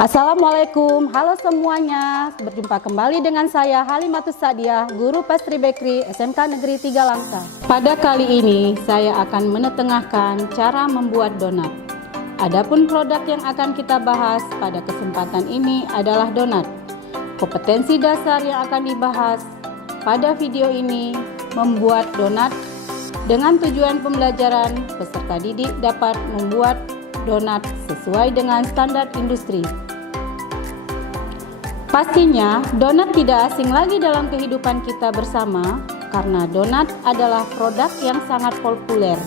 Assalamualaikum, halo semuanya. Berjumpa kembali dengan saya Halimatus Sa'diah, guru pastry bakery SMK Negeri 3 Langsa. Pada kali ini saya akan menetengahkan cara membuat donat. Adapun produk yang akan kita bahas pada kesempatan ini adalah donat. Kompetensi dasar yang akan dibahas pada video ini membuat donat dengan tujuan pembelajaran peserta didik dapat membuat donat sesuai dengan standar industri. Pastinya, donat tidak asing lagi dalam kehidupan kita bersama karena donat adalah produk yang sangat populer.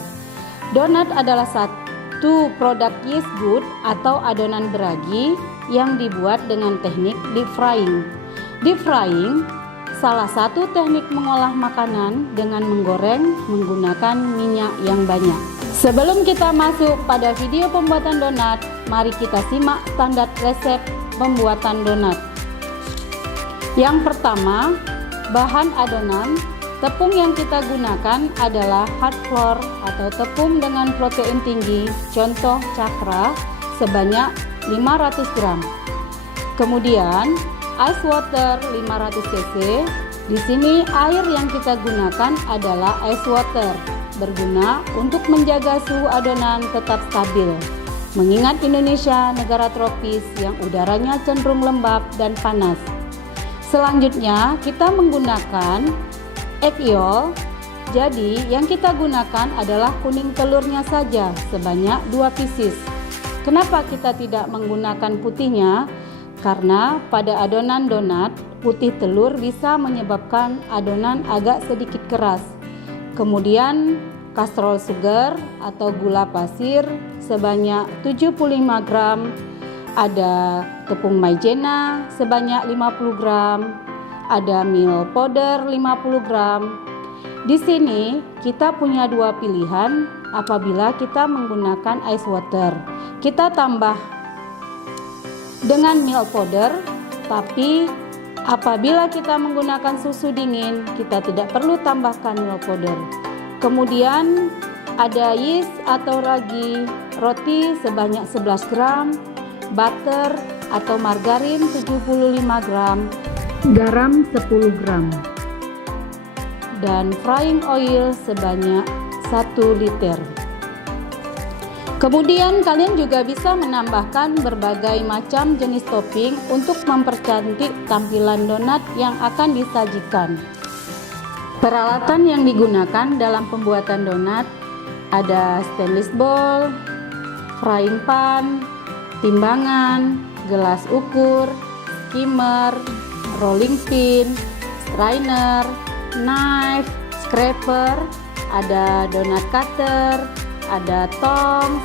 Donat adalah satu produk yeast good atau adonan beragi yang dibuat dengan teknik deep frying. Deep frying salah satu teknik mengolah makanan dengan menggoreng menggunakan minyak yang banyak. Sebelum kita masuk pada video pembuatan donat, mari kita simak standar resep pembuatan donat. Yang pertama, bahan adonan. Tepung yang kita gunakan adalah hard flour atau tepung dengan protein tinggi, contoh cakra, sebanyak 500 gram. Kemudian, ice water 500 cc. Di sini air yang kita gunakan adalah ice water, berguna untuk menjaga suhu adonan tetap stabil. Mengingat Indonesia negara tropis yang udaranya cenderung lembab dan panas. Selanjutnya kita menggunakan egg yolk. Jadi yang kita gunakan adalah kuning telurnya saja sebanyak 2 pieces. Kenapa kita tidak menggunakan putihnya? Karena pada adonan donat putih telur bisa menyebabkan adonan agak sedikit keras. Kemudian kastrol sugar atau gula pasir sebanyak 75 gram. Ada tepung maizena sebanyak 50 gram, ada milk powder 50 gram. Di sini kita punya dua pilihan apabila kita menggunakan ice water. Kita tambah dengan milk powder, tapi apabila kita menggunakan susu dingin, kita tidak perlu tambahkan milk powder. Kemudian ada yeast atau ragi roti sebanyak 11 gram, butter atau margarin 75 gram, garam 10 gram, dan frying oil sebanyak 1 liter. Kemudian kalian juga bisa menambahkan berbagai macam jenis topping untuk mempercantik tampilan donat yang akan disajikan. Peralatan yang digunakan dalam pembuatan donat ada stainless bowl, frying pan, timbangan, gelas ukur, skimmer, rolling pin, strainer, knife, scraper, ada donat cutter, ada tongs,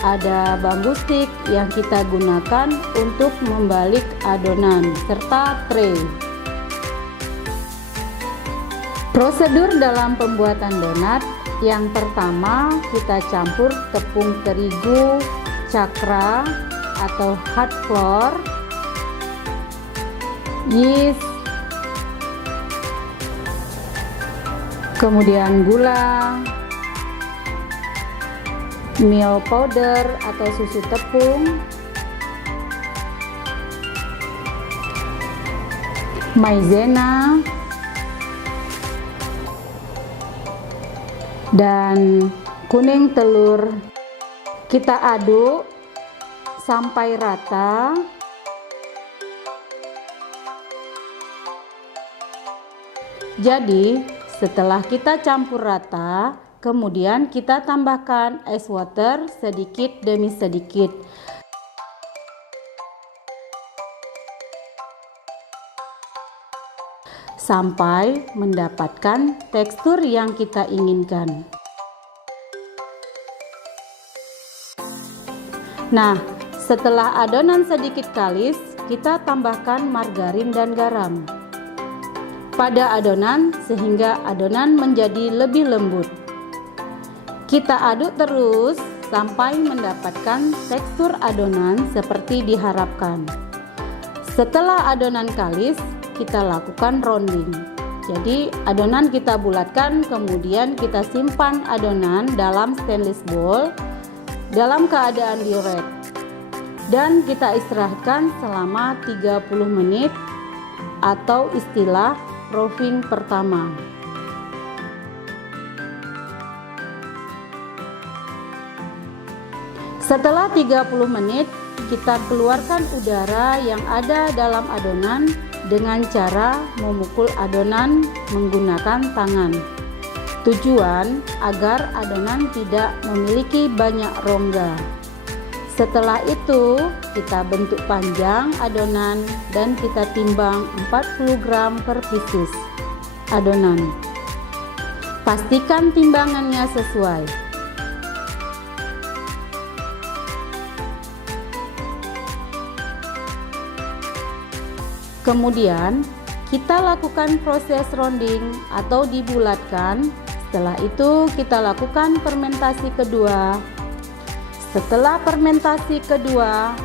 ada bambu stick yang kita gunakan untuk membalik adonan, serta tray. Prosedur dalam pembuatan donat, yang pertama kita campur tepung terigu, cakra atau hard flour, yeast, kemudian gula, milk powder atau susu tepung, maizena, dan kuning telur. Kita aduk sampai rata. Jadi setelah kita campur rata, kemudian kita tambahkan ice water sedikit demi sedikit sampai mendapatkan tekstur yang kita inginkan. Nah, setelah adonan sedikit kalis, kita tambahkan margarin dan garam pada adonan sehingga adonan menjadi lebih lembut. Kita aduk terus sampai mendapatkan tekstur adonan seperti diharapkan. Setelah adonan kalis, kita lakukan rounding. Jadi adonan kita bulatkan, kemudian kita simpan adonan dalam stainless bowl dalam keadaan diurek. dan kita istirahatkan selama 30 menit atau istilah roving pertama. Setelah 30 menit, kita keluarkan udara yang ada dalam adonan dengan cara memukul adonan menggunakan tangan. Tujuan agar adonan tidak memiliki banyak rongga. Setelah itu, kita bentuk panjang adonan dan kita timbang 40 gram per pieces adonan. Pastikan timbangannya sesuai. Kemudian kita lakukan proses rounding atau dibulatkan. Setelah itu kita lakukan fermentasi kedua. Setelah fermentasi kedua,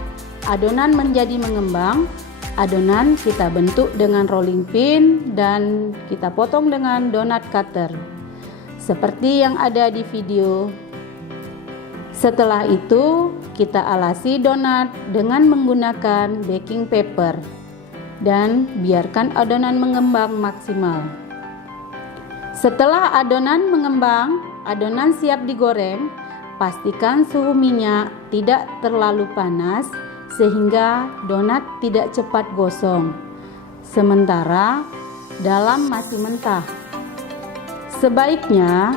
adonan menjadi mengembang. Adonan kita bentuk dengan rolling pin dan kita potong dengan donat cutter seperti yang ada di video. Setelah itu kita alasi donat dengan menggunakan baking paper dan biarkan adonan mengembang maksimal. Setelah adonan mengembang, adonan siap digoreng. Pastikan suhu minyak tidak terlalu panas sehingga donat tidak cepat gosong. Sementara dalam masih mentah. Sebaiknya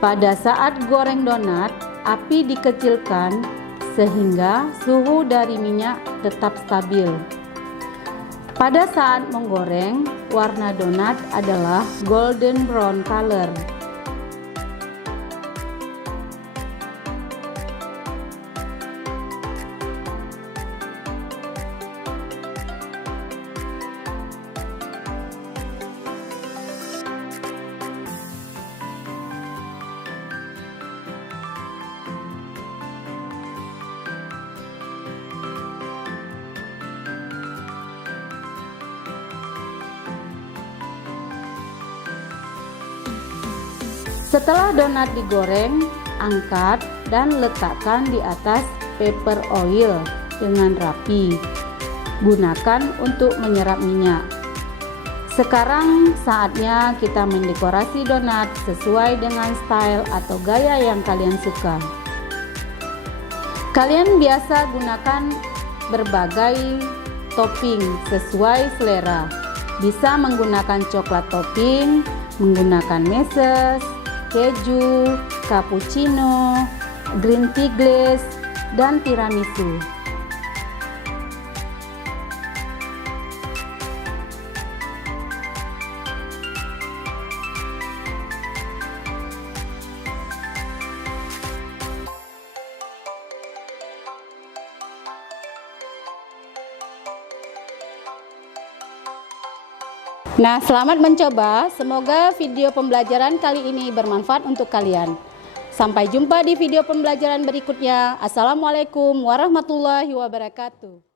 pada saat goreng donat, api dikecilkan sehingga suhu dari minyak tetap stabil. Pada saat menggoreng, warna donat adalah golden brown color. Setelah donat digoreng, angkat dan letakkan di atas paper oil dengan rapi. Gunakan untuk menyerap minyak. Sekarang saatnya kita mendekorasi donat sesuai dengan style atau gaya yang kalian suka. Kalian biasa gunakan berbagai topping sesuai selera. Bisa menggunakan coklat topping, menggunakan meses, keju, cappuccino, green tea glaze, dan tiramisu. Nah, selamat mencoba. Semoga video pembelajaran kali ini bermanfaat untuk kalian. Sampai jumpa di video pembelajaran berikutnya. Assalamualaikum warahmatullahi wabarakatuh.